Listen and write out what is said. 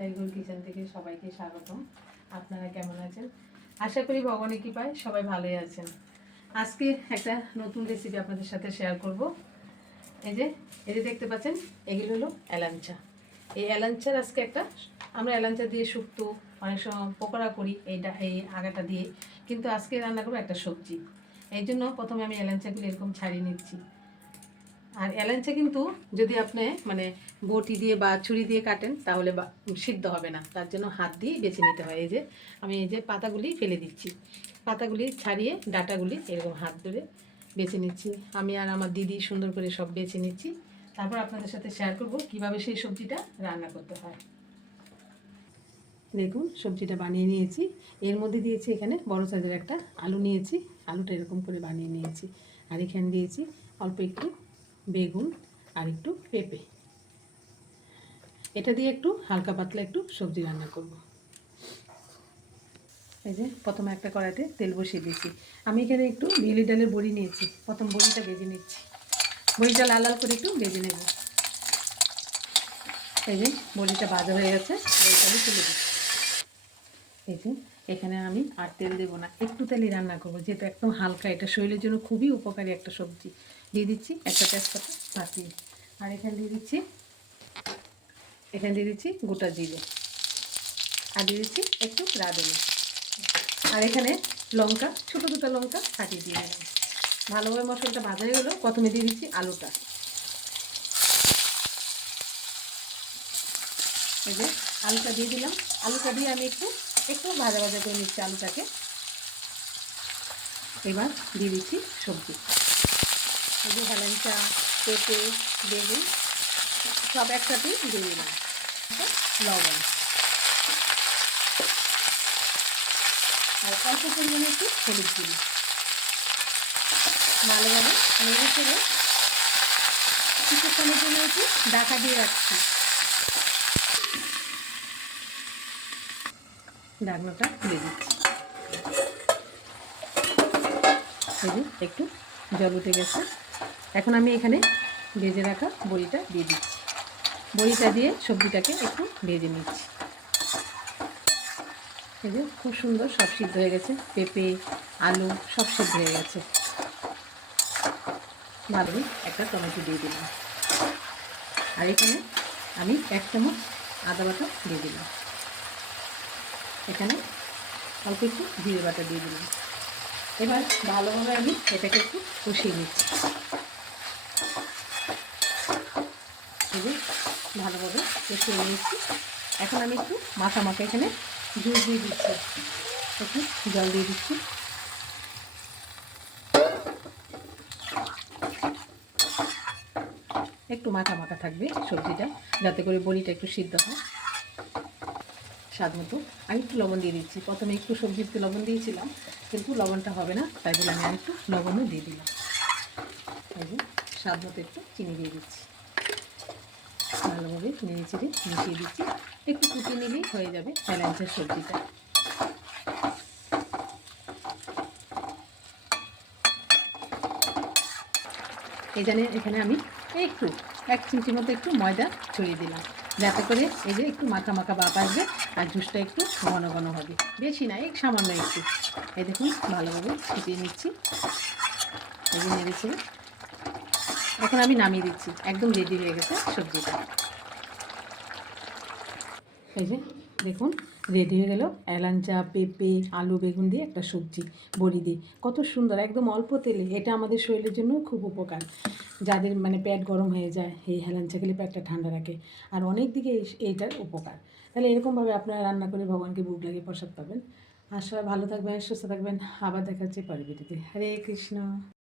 টাইগুর kitchen থেকে সবাইকে স্বাগতম। আপনারা কেমন আছেন? আশা করি ভগবানের কৃপায় সবাই ভালোই আছেন। আজকে একটা নতুন রেসিপি আপনাদের সাথে শেয়ার করব। এই যে দেখতে পাচ্ছেন, এগুলো হলো এলাঞ্চা। এই এলাঞ্চার আজকে একটা আমরা এলাঞ্চা দিয়ে শুক্তো, অনেক সময় পকোড়া করি এই আগাটা দিয়ে, কিন্তু আজকে রান্না করবো একটা সবজি। এই জন্য প্রথমে আমি এলাঞ্চাগুলো এরকম ছাড়িয়ে নিচ্ছি। আর এলাঞ্চা কিন্তু যদি আপনি মানে বটি দিয়ে বা ছুরি দিয়ে কাটেন তাহলে সিদ্ধ হবে না, তার জন্য হাত দিয়ে বেছে নিতে হয়। আমি এই যে পাতাগুলি ফেলে দিচ্ছি, পাতাগুলি ছাড়িয়ে ডাটাগুলি এরকম হাত ধরে বেছে নিচ্ছি। আমি আর আমার দিদি সুন্দর করে সব বেছে নিচ্ছি, তারপর আপনাদের সাথে শেয়ার করব কিভাবে সেই সবজিটা রান্না করতে হয়। দেখুন, সবজিটা বানিয়ে নিয়েছি। এর মধ্যে দিয়েছি এখানে বড় সাইজের একটা আলু নিয়েছি, আলুটা এরকম করে বানিয়ে নিয়েছি। আর এখানে দিয়েছি অল্প একটু বেগুন আর একটু পেঁপে। এটা দিয়ে একটু হালকা পাতলা একটু সবজি রান্না করব। এই যে প্রথমে একটা কড়াইতে তেল বসিয়ে দিয়েছি। আমি এখানে একটু বিউলি ডালের বড়ি নিয়েছি। প্রথম বড়িটা ভেজে নিচ্ছি, বড়িটা লাল লাল করে একটু ভেজে নেব। এই যে বড়িটা ভাজা হয়ে গেছে, বড়িটা আমি তুলে দিচ্ছি। এই যে এখানে আমি আর তেল দেবো না, একটু তেলই রান্না করবো, যেহেতু একদম হালকা, এটা শরীরের জন্য খুবই উপকারী একটা সবজি। দিয়ে দিচ্ছি একটা তেজপাতা ফাটিয়ে, আর এখানে দিয়ে দিচ্ছি গোটা জিরে, আর দিয়ে দিচ্ছি একটু রাঁধুনি, আর এখানে লঙ্কা, ছোটো দুটো লঙ্কা ফাটিয়ে দিয়ে দিলাম। ভালোভাবে মশলাটা ভাজা হয়ে গেলো, প্রথমে দিয়ে দিচ্ছি আলুটা। এই যে আলুটা দিয়ে দিলাম, আলুটা দিয়ে আমি একটু একটু ভাজা ভাজা করে নিচ্ছি আলুটাকে। এবার দিয়ে দিচ্ছি সবজি, এই যে হেলেঞ্চা, পেঁপে, বেগুন সব একসাথেই দিয়ে দিলাম। লবণ আর অল্প পরিমাণে একটু হলুদ দিই। ভালোভাবে নেড়ে চেড়ে কিছুক্ষণের জন্য একটু ঢাকা দিয়ে রাখছি। ঢাকনাটা খুলে দিচ্ছি। এই যে একটু জল উঠে গেছে, এখন আমি এখানে ভেজে রাখা বড়িটা দিয়ে দিচ্ছি। বড়িটা দিয়ে সবজিটাকে একটু ভেজে নিচ্ছি। এই যে খুব সুন্দর সব সিদ্ধ হয়ে গেছে, পেঁপে আলু সব সিদ্ধ হয়ে গেছে। ভালোই একটা টমেটো দিয়ে দিলাম, আর এখানে আমি 1 চামচ আদা বাটা দিয়ে দিলাম। এখানে অল্প একটু জিরে বাটা দিয়ে দিলাম। এবার ভালোভাবে আমি এটাকে একটু কষিয়ে নিচ্ছি। ভালোভাবে কষিয়ে নিচ্ছি। এখন আমি একটু মাখা এখানে জুস দিয়ে দিচ্ছি, একটু জল দিয়ে দিচ্ছি। একটু মাখা থাকবে সবজিটা, যাতে করে বড়িটা একটু সিদ্ধ হয়। স্বাদ মতো আমি একটু লবণ দিয়ে দিচ্ছি। প্রথমে একটু সবজিতে লবণ দিয়েছিলাম, কিন্তু লবণটা হবে না, তাই বলে আমি একটু লবণও দিয়ে দিলাম। এই যে স্বাদ মতো একটু চিনি দিয়ে দিচ্ছি। ভালোভাবে নেড়ে চেড়ে মিশিয়ে দিচ্ছি। একটু ফুটিয়ে নিলেই হয়ে যাবে হেলেঞ্চার সবজিটা। এখানে আমি একটু 1 চিমচির মতো একটু ময়দা ছড়িয়ে দিলাম, যাতে করে এই যে একটু মাখা ভাব আসবে, আর জুসটা একটু ঘন ঘন হবে, বেশি না, এক সামান্য একটু। এই দেখুন ভালোভাবে ফুটিয়ে নিচ্ছি। এই যে নেড়েছে, এখন আমি নামিয়ে দিচ্ছি। একদম রেডি হয়ে গেছে সবজিটা। এই যে দেখুন রেডি হয়ে গেল এলাঞ্চা, পেঁপে, আলু, বেগুন দিয়ে একটা সবজি, বড়ি দিয়ে। কত সুন্দর, একদম অল্প তেলে। এটা আমাদের শরীরের জন্য খুব উপকার। যাদের মানে পেট গরম হয়ে যায়, এই হেলাঞ্চা খেলে পেটটা ঠান্ডা রাখে, আর অনেক দিকে এইটার উপকার। তাহলে এরকমভাবে আপনারা রান্না করে ভগবানকে ভোগ লাগিয়ে প্রসাদ পাবেন। আর সবাই ভালো থাকবেন, সুস্থ থাকবেন। আবার দেখা হচ্ছে পরের ভিডিওতে। হরে কৃষ্ণ।